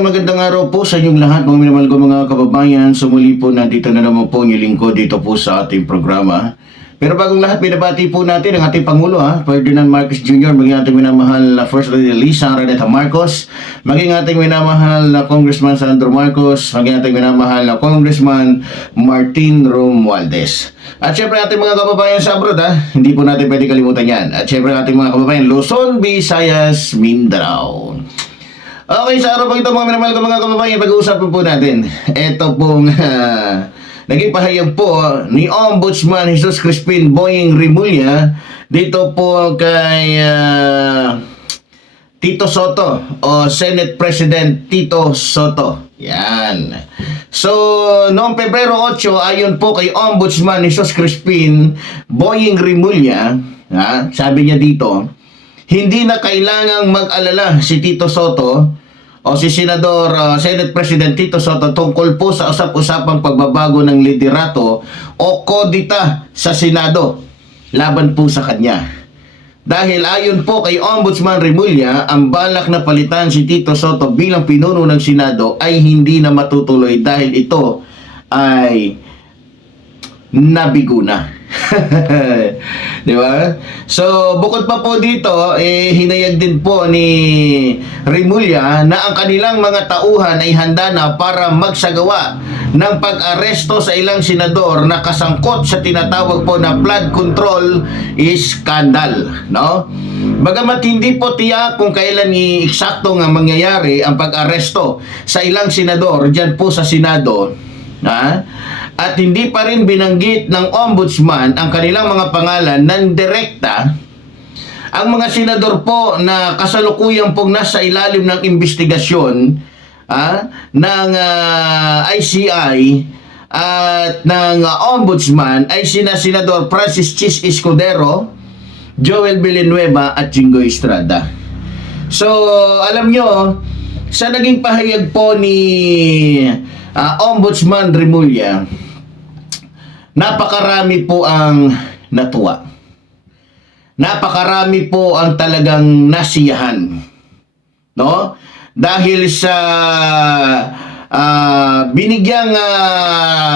magandang araw po sa inyong lahat, mga minamahal ko mga kababayan. Sumuli po nandito na naman po ang lingkod dito po sa ating programa. Pero bagong lahat, binabati po natin ang ating Pangulo, Ferdinand Marcos Jr., maging ating minamahal na First Lady Lisa Araneta Marcos, maging ating minamahal na Congressman Sandro Marcos, maging ating minamahal na Congressman Martin Romualdez. At syempre ating mga kababayan sa abroad, hindi po natin pwede kalimutan yan. At syempre ating mga kababayan Luzon, Visayas, Mindanao. Okay, sa araw po ito mga minamahal ko mga kababayan, pag-uusapan po natin. Ito pong naging pahayag po ni Ombudsman Jesus Crispin Boying Rimulya dito po kay Tito Soto o Senate President Tito Soto. Yan. So, noong Pebrero 8, ayon po kay Ombudsman Jesus Crispin Boying Rimulya, sabi niya dito, hindi na kailangang mag-alala si Tito Soto o si Senador Senate President Tito Soto tungkol po sa usap-usapang pagbabago ng liderato o kodita sa Senado laban po sa kanya. Dahil ayon po kay Ombudsman Rimulya, ang balak na palitan si Tito Soto bilang pinuno ng Senado ay hindi na matutuloy dahil ito ay nabigo na. Di ba? So, bukod pa po dito, hinayag din po ni Rimulya na ang kanilang mga tauhan ay handa na para magsagawa ng pag-aresto sa ilang senador na kasangkot sa tinatawag po na flood control scandal, no? Bagamat hindi po tiyak kung kailan eksakto nga mangyayari ang pag-aresto sa ilang senador diyan po sa Senado, at hindi pa rin binanggit ng Ombudsman ang kanilang mga pangalan ng direkta, ang mga senador po na kasalukuyang pong nasa ilalim ng investigasyon ng ICI at ng Ombudsman ay sina Senador Francis Chis Escudero, Joel Villanueva at Jingoy Estrada. So, alam nyo, sa naging pahayag po ni Ombudsman Rimulya, napakarami po ang natuwa. Napakarami po ang talagang nasiyahan. No? Dahil sa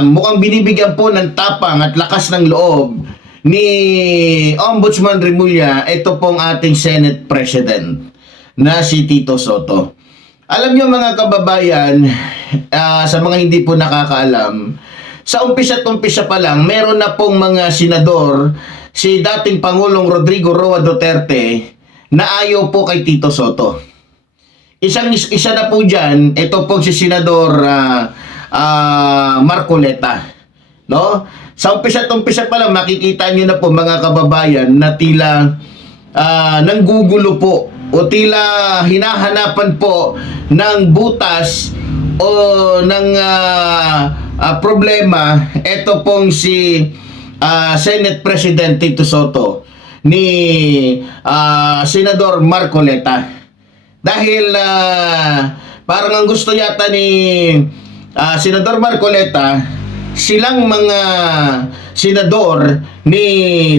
mukhang binibigyan po ng tapang at lakas ng loob ni Ombudsman Rimulya, ito pong ating Senate President na si Tito Soto. Alam nyo mga kababayan, sa mga hindi po nakakaalam, sa umpisa pa lang, meron na pong mga senador, si dating Pangulong Rodrigo Roa Duterte, na ayaw po kay Tito Soto. Isa na po dyan, ito pong si Senador Marcoleta. No? Sa umpisa pa lang, makikita nyo na po mga kababayan na tila nanggugulo po o tila hinahanapan po ng butas o ng problema, ito pong si Senate President Tito Soto ni Senador Marcoleta. Dahil parang ang gusto yata ni Senador Marcoleta, silang mga senador ni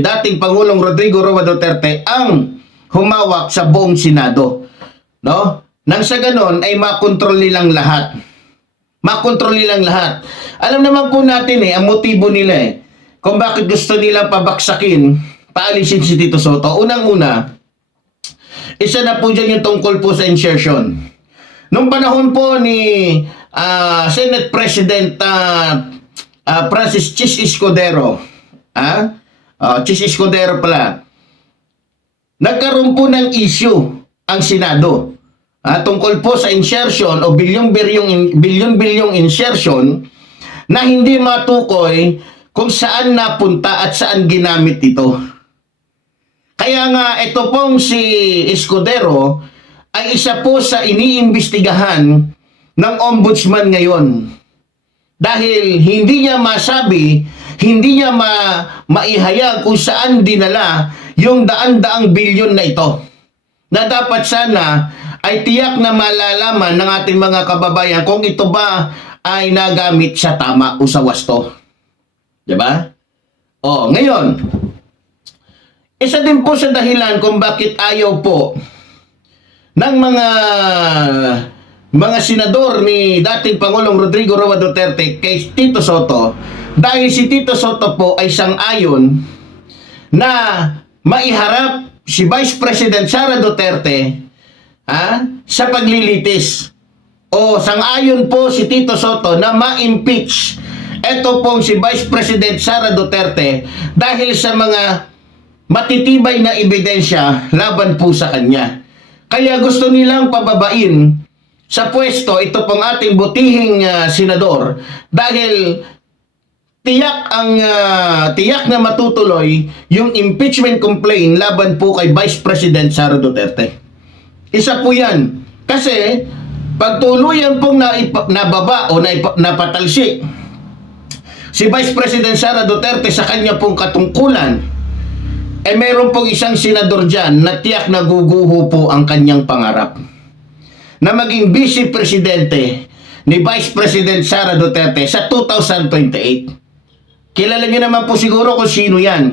dating Pangulong Rodrigo Roa Duterte ang humawak sa buong Senado. No? Nang sa ganon ay makontrol nilang lahat. Makontrol nilang lahat. Alam naman po natin ang motibo nila kung bakit gusto nilang pabaksakin, paalisin si Tito Soto. Unang-una, isa na po dyan yung tungkol po sa insertion. Nung panahon po ni Senate President Francis Chis Escudero, Chis Escudero pala, nagkaroon po ng issue ang Senado tungkol po sa insertion o bilyon-bilyong insertion na hindi matukoy kung saan napunta at saan ginamit ito. Kaya nga ito pong si Escudero ay isa po sa iniimbestigahan ng Ombudsman ngayon. Dahil hindi niya masabi, hindi niya maihayag kung saan dinala yung daan-daang bilyon na ito. Na dapat sana ay tiyak na malalaman ng ating mga kababayan kung ito ba ay nagamit sa tama o sa wasto. Diba? Ngayon, isa din po sa dahilan kung bakit ayaw po ng mga mga senador ni dating Pangulong Rodrigo Roa Duterte kay Tito Soto dahil si Tito Soto po ay sang-ayon na maiharap si Vice President Sara Duterte sa paglilitis. O sang-ayon po si Tito Soto na ma-impeach ito pong si Vice President Sara Duterte dahil sa mga matitibay na ebidensya laban po sa kanya. Kaya gusto nilang pababain sa pwesto ito pong ating butihing senador dahil tiyak na matutuloy yung impeachment complaint laban po kay Vice President Sara Duterte. Isa po yan. Kasi pagtuluyan pong nababa o napatalsik si Vice President Sara Duterte sa kanya pong katungkulan, meron pong isang senador dyan na tiyak na guguho po ang kanyang pangarap na maging vice presidente ni Vice President Sara Duterte sa 2028. Kilala niyo naman po siguro kung sino yan.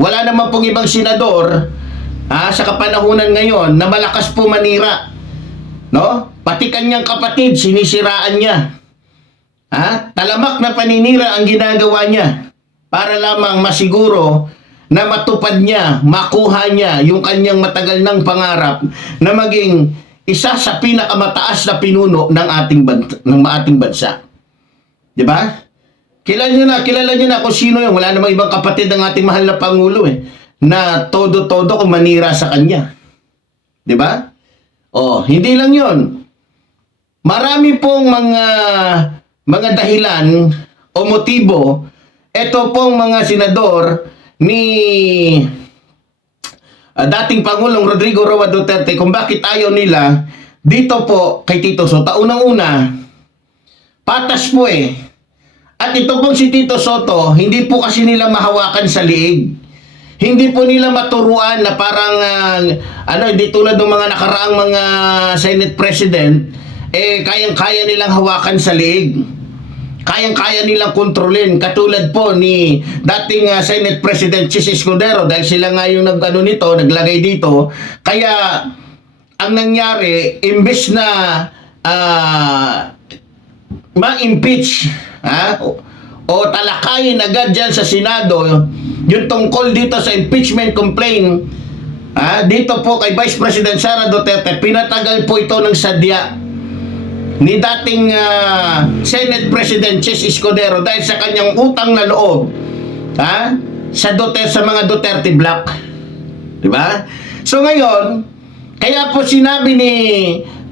Wala naman pong ibang senador sa kapanahunan ngayon na malakas po manira. No? Pati kanyang kapatid, sinisiraan niya. Talamak na paninira ang ginagawa niya para lamang masiguro na matupad niya, makuha niya yung kanyang matagal ng pangarap na maging isa sa pinakamataas na pinuno ng ating bansa. 'Di ba? Kilala niyo na kung sino yun. Wala namang ibang kapatid ng ating mahal na Pangulo na todo-todo kung manira sa kanya. 'Di ba? Hindi lang 'yon. Marami pong mga dahilan o motibo ito pong mga senador ni dating Pangulong Rodrigo Roa Duterte kung bakit ayaw nila dito po kay Tito Soto. Unang-una, patas po At ito pong si Tito Soto, hindi po kasi nila mahawakan sa liig. Hindi po nila maturuan na parang, hindi tulad ng mga nakaraang mga Senate President, kayang-kaya nilang hawakan sa liig. Kayang-kaya nilang kontrolin. Katulad po ni dating Senate President Chis Escudero dahil sila nga yung naglagay dito. Kaya ang nangyari, imbes na ma-impeach o talakayin agad dyan sa Senado yung tungkol dito sa impeachment complaint dito po kay Vice President Sara Duterte, pinatagal po ito ng sadya ni dating Senate President Chis Escudero dahil sa kanyang utang na loob sa mga Duterte block. Diba? So ngayon, kaya po sinabi ni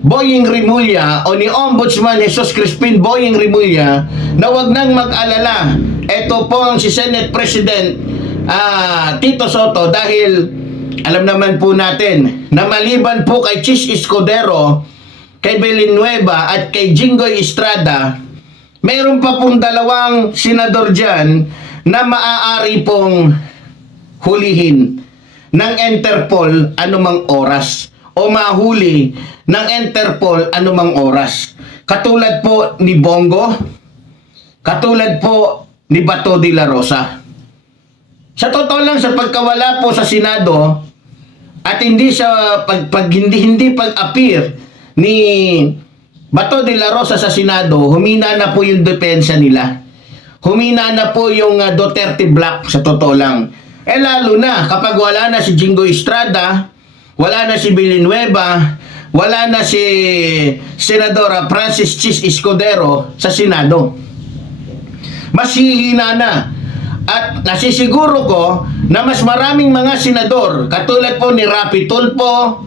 Boying Rimulya o ni Ombudsman Jesus Crispin Boying Rimulya na wag nang mag-alala. Ito po ang si Senate President Tito Soto dahil alam naman po natin na maliban po kay Chis Escudero, kay Villanueva at kay Jinggoy Estrada, mayroon pa pong dalawang senador dyan na maaari pong hulihin ng Interpol anumang oras o mahuli ng Interpol anumang oras. Katulad po ni Bongo, katulad po ni Bato de la Rosa. Sa totoo lang, sa pagkawala po sa Senado at hindi sa hindi pag-appear ni Bato de la Rosa sa Senado, humina na po yung depensa nila. Humina na po yung Duterte block sa totoo lang. Lalo na kapag wala na si Jinggoy Estrada, wala na si Villanueva, wala na si Senadora Francis Chis Escudero sa Senado. Mas hihina na. At nasisiguro ko na mas maraming mga senador, katulad po ni Rapi Tulfo,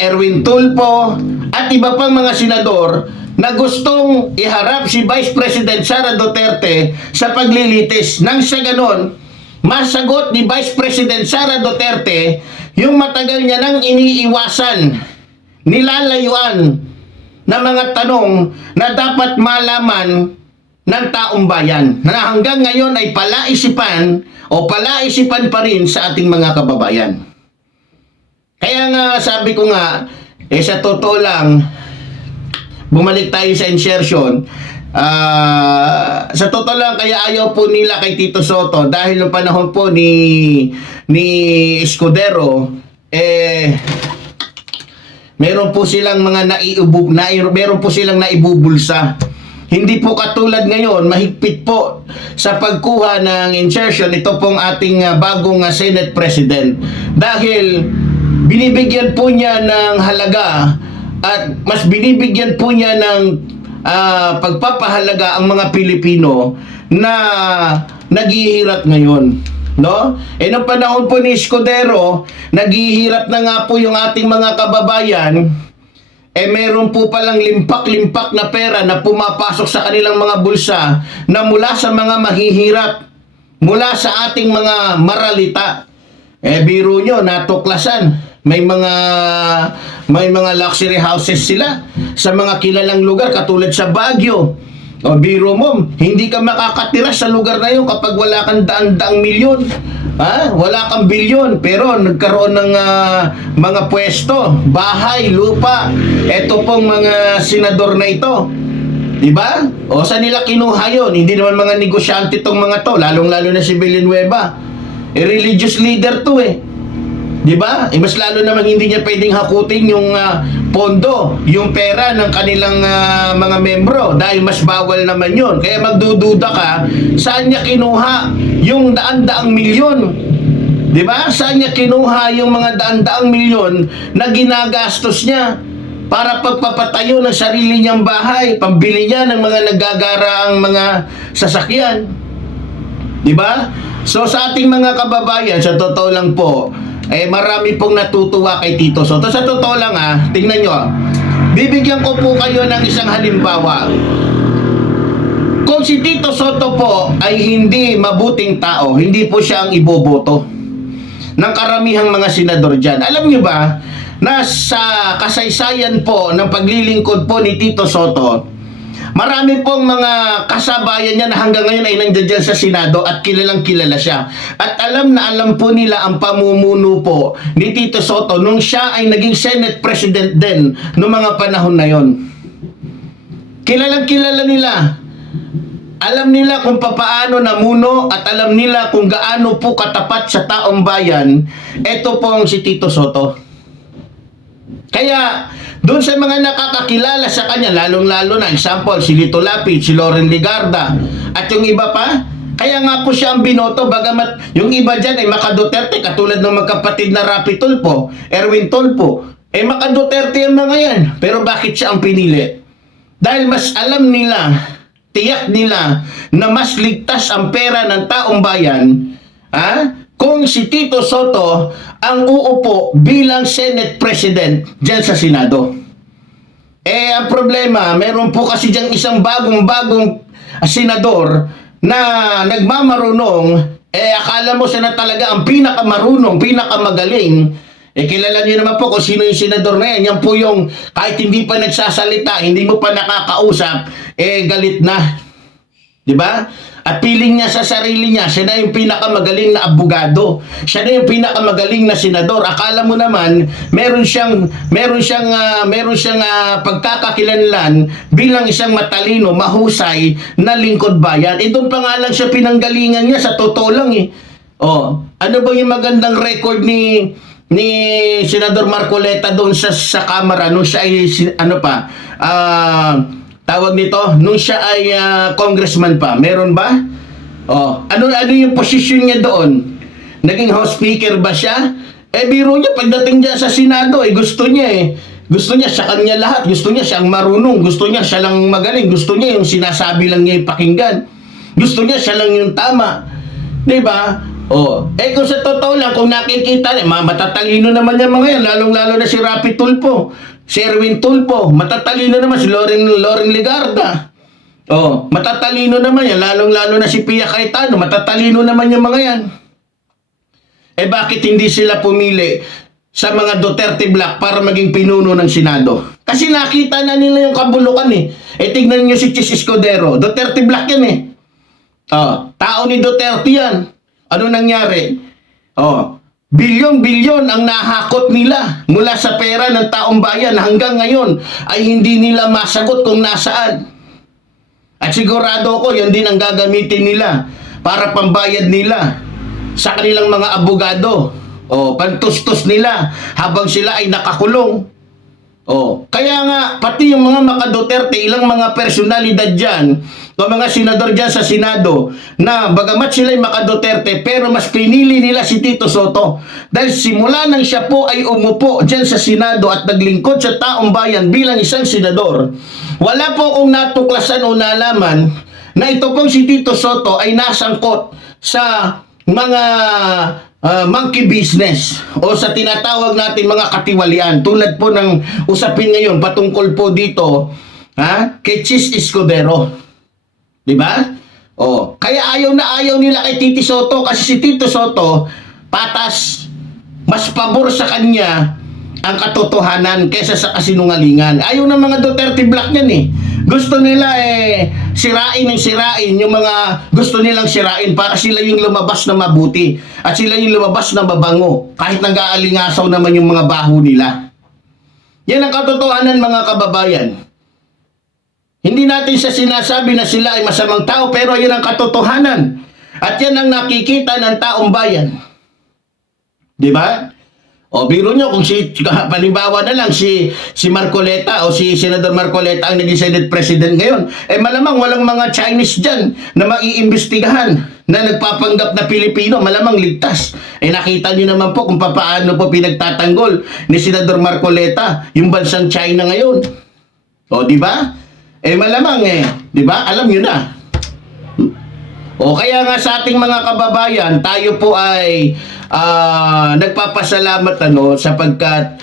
Erwin Tulfo, at iba pang mga senador na gustong iharap si Vice President Sara Duterte sa paglilitis. Nang sa ganon, masagot ni Vice President Sara Duterte yung matagal niya nang iniiwasan, nilalayuan na mga tanong na dapat malaman ng taong bayan na hanggang ngayon ay palaisipan pa rin sa ating mga kababayan. Kaya nga sabi ko nga, sa totoo lang, bumalik tayo sa insertion, sa totoo lang kaya ayaw po nila kay Tito Soto dahil noong panahon po ni Escudero, Meron po silang meron po silang naibubulsa. Hindi po katulad ngayon, mahigpit po sa pagkuha ng insertion ito pong ating bagong Senate President. Dahil binibigyan po niya ng halaga at mas binibigyan po niya ng pagpapahalaga ang mga Pilipino na naghihirap ngayon. No? Noong panahon po ni Escudero, naghihirap na nga po yung ating mga kababayan, meron po palang limpak-limpak na pera na pumapasok sa kanilang mga bulsa na mula sa mga mahihirap, mula sa ating mga maralita. Biro nyo, natuklasan. May mga luxury houses sila sa mga kilalang lugar katulad sa Baguio. O biro mo, hindi ka makakatira sa lugar na yun kapag wala kang daan-daang milyon. Wala kang bilyon, pero nagkaroon ng mga pwesto, bahay, lupa. Ito pong mga senador na ito. Diba? O saan nila kinuha yun? Hindi naman mga negosyante itong mga to, lalong-lalo na si Villanueva. Religious leader to Diba? Mas lalo naman hindi niya pwedeng hakutin yung pondo, yung pera ng kanilang mga membro dahil mas bawal naman yun. Kaya magdududa ka, saan niya kinuha yung daan-daang milyon? Diba? Saan niya kinuha yung mga daan-daang milyon na ginagastos niya para pagpapatayo ng sarili niyang bahay, pambili niya ng mga nagagaraang mga sasakyan? Diba? So sa ating mga kababayan, sa totoo lang po, marami pong natutuwa kay Tito Soto. Sa totoo lang tingnan nyo. Bibigyan ko po kayo ng isang halimbawa. Kung si Tito Soto po ay hindi mabuting tao, hindi po siya ang iboboto ng karamihang mga senador dyan. Alam nyo ba, na sa kasaysayan po ng paglilingkod po ni Tito Soto, marami pong mga kasabayan niya na hanggang ngayon ay nandiyan sa Senado at kilalang kilala siya. At alam na alam po nila ang pamumuno po ni Tito Soto nung siya ay naging Senate President din noong mga panahon na yon. Kilalang kilala nila. Alam nila kung papaano namuno at alam nila kung gaano po katapat sa taong bayan. Ito pong si Tito Soto. Kaya doon sa mga nakakakilala sa kanya, lalong-lalo na, example, si Lito Lapid, si Loren Legarda, at yung iba pa, kaya nga po siya ang binoto, bagamat yung iba dyan ay Maka Duterte, katulad ng magkapatid na Rapi Tulfo, Erwin Tulfo, Maka Duterte ang mga yan. Pero bakit siya ang pinili? Dahil mas alam nila, tiyak nila, na mas ligtas ang pera ng taong bayan, kung si Tito Soto ang uupo bilang Senate President dyan sa Senado. Ang problema, meron po kasi dyan isang bagong senador na nagmamarunong, akala mo siya na talaga ang pinakamarunong, pinakamagaling. Kilala niyo naman po kung sino yung senador na yan. Yan po yung kahit hindi pa nagsasalita, hindi mo pa nakakausap, galit na. Diba? At feeling niya sa sarili niya, siya na yung pinakamagaling na abogado. Siya na yung pinakamagaling na senador. Akala mo naman, meron siyang pagkakakilanlan bilang isang matalino, mahusay na lingkod bayan. Doon pa nga lang siya pinanggalingan niya, sa totoo lang ano ba yung magandang record ni Senador Marcoleta doon sa Kamara nung siya ay tawag nito, nung siya ay congressman pa, meron ba? Ano yung posisyon niya doon? Naging House Speaker ba siya? Biro niya, pagdating niya sa Senado, gusto niya sa kanya lahat, gusto niya siyang marunong, gusto niya siya lang magaling, gusto niya yung sinasabi lang niya ipakinggan, gusto niya siya lang yung tama. Diba? Kung sa totoo lang, kung nakikita niya, matatalino naman yung mga yan, lalong-lalo na si Rapi Tulfo, si Erwin Tulfo, matatalino naman si Loren Legarda. Matatalino naman yan, lalong-lalo na si Pia Cayetano, matatalino naman yung mga yan. Bakit hindi sila pumili sa mga Duterte Black para maging pinuno ng Senado? Kasi nakita na nila yung kabulukan tignan nyo si Chis Escudero, Duterte Black yan tao ni Duterte yan. Ano nangyari? Bilyon-bilyon ang nahakot nila mula sa pera ng taong bayan hanggang ngayon ay hindi nila masagot kung nasaan. At sigurado ko, yun din ang gagamitin nila para pambayad nila sa kanilang mga abogado. Pantustos nila habang sila ay nakakulong. Oh, kaya nga pati yung mga maka-Duterte, ilang mga personalidad diyan, o mga senador diyan sa Senado na bagamat sila'y maka-Duterte pero mas pinili nila si Tito Soto dahil simula nang siya po ay umupo diyan sa Senado at naglingkod sa taong bayan bilang isang senador, wala po akong natuklasan o nalaman na ito pong si Tito Soto ay nasangkot sa mga monkey business o sa tinatawag natin mga katiwalian tulad po ng usapin ngayon patungkol po dito kay Chis Escudero, di ba? Kaya ayaw na ayaw nila kay Tito Soto kasi si Tito Soto patas, mas pabor sa kanya ang katotohanan kaysa sa kasinungalingan. Ayaw ng mga Duterte Black yan eh. Gusto nila sirain yung mga gusto nilang sirain para sila yung lumabas na mabuti at sila yung lumabas na mabango kahit nag-aalingasaw naman yung mga baho nila. Yan ang katotohanan mga kababayan. Hindi natin sa sinasabi na sila ay masamang tao pero yan ang katotohanan at yan ang nakikita ng taong bayan. Di ba? O biro nyo kung palimbawa na lang si Marcoleta o si Senador Marcoleta ang naging Senate President ngayon, malamang walang mga Chinese dyan na maiimbestigahan na nagpapanggap na Pilipino, malamang ligtas. Nakita nyo naman po kung paano po pinagtatanggol ni Senador Marcoleta yung bansang China ngayon. O di ba? Malamang di ba? Alam nyo na. O kaya nga sa ating mga kababayan, tayo po ay nagpapasalamat sapagkat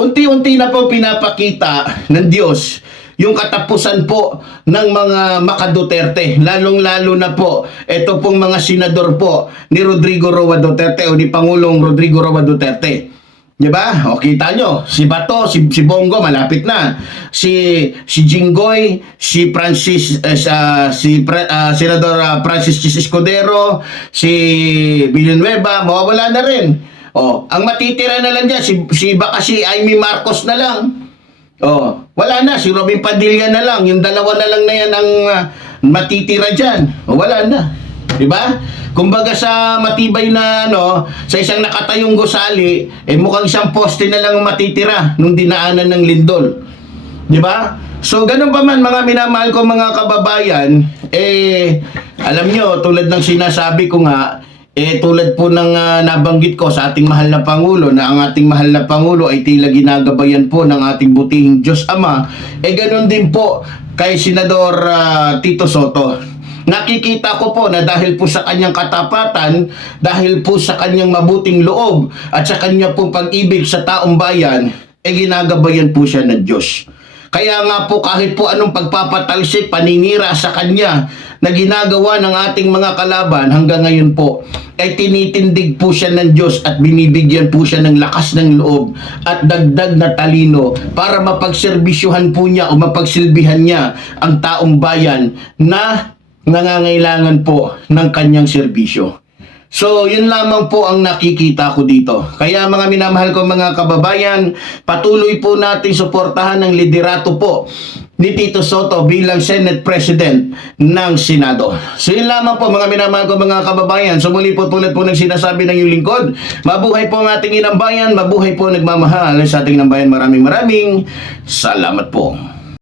unti-unti na po pinapakita ng Diyos yung katapusan po ng mga maka-Duterte, lalong-lalo na po ito pong mga senador po ni Rodrigo Roa Duterte o ni Pangulong Rodrigo Roa Duterte. Diba? O kita nyo, si Bato, si Bongo malapit na. Si Jinggoy, si Senador Francis Chis Escudero, si Villanueva, mawawala na rin. Ang matitira na lang diyan baka si Amy Marcos na lang. Wala na, si Robin Padilla na lang. Yung dalawa na lang na yan ang matitira diyan. Wala na. Diba? Kumbaga sa matibay na sa isang nakatayong gusali, mukhang isang poste na lang matitira nung dinaanan ng lindol. Di ba? So ganun pa man mga minamahal ko mga kababayan, alam nyo, tulad ng sinasabi ko nga, tulad po ng nabanggit ko sa ating mahal na Pangulo na ang ating mahal na Pangulo ay tila ginagabayan po ng ating butihing Diyos Ama, ganun din po kay Senador Tito Soto. Nakikita ko po na dahil po sa kanyang katapatan, dahil po sa kanyang mabuting loob at sa kanya pong pag-ibig sa taong bayan, ginagabayan po siya ng Diyos. Kaya nga po kahit po anong pagpapatalsik, paninira sa kanya na ginagawa ng ating mga kalaban hanggang ngayon po, tinitindig po siya ng Diyos at binibigyan po siya ng lakas ng loob at dagdag na talino para mapagserbisyuhan po niya o mapagsilbihan niya ang taong bayan na nangangailangan po ng kanyang serbisyo. So, yun lamang po ang nakikita ko dito. Kaya mga minamahal ko mga kababayan, patuloy po natin suportahan ang liderato po ni Tito Soto bilang Senate President ng Senado. So, yun lamang po mga minamahal ko mga kababayan. So, muli po tulad po ng sinasabi ng iyong lingkod, mabuhay po ang ating inang bayan, mabuhay po nagmamahal sa ating inang bayan. Maraming salamat po.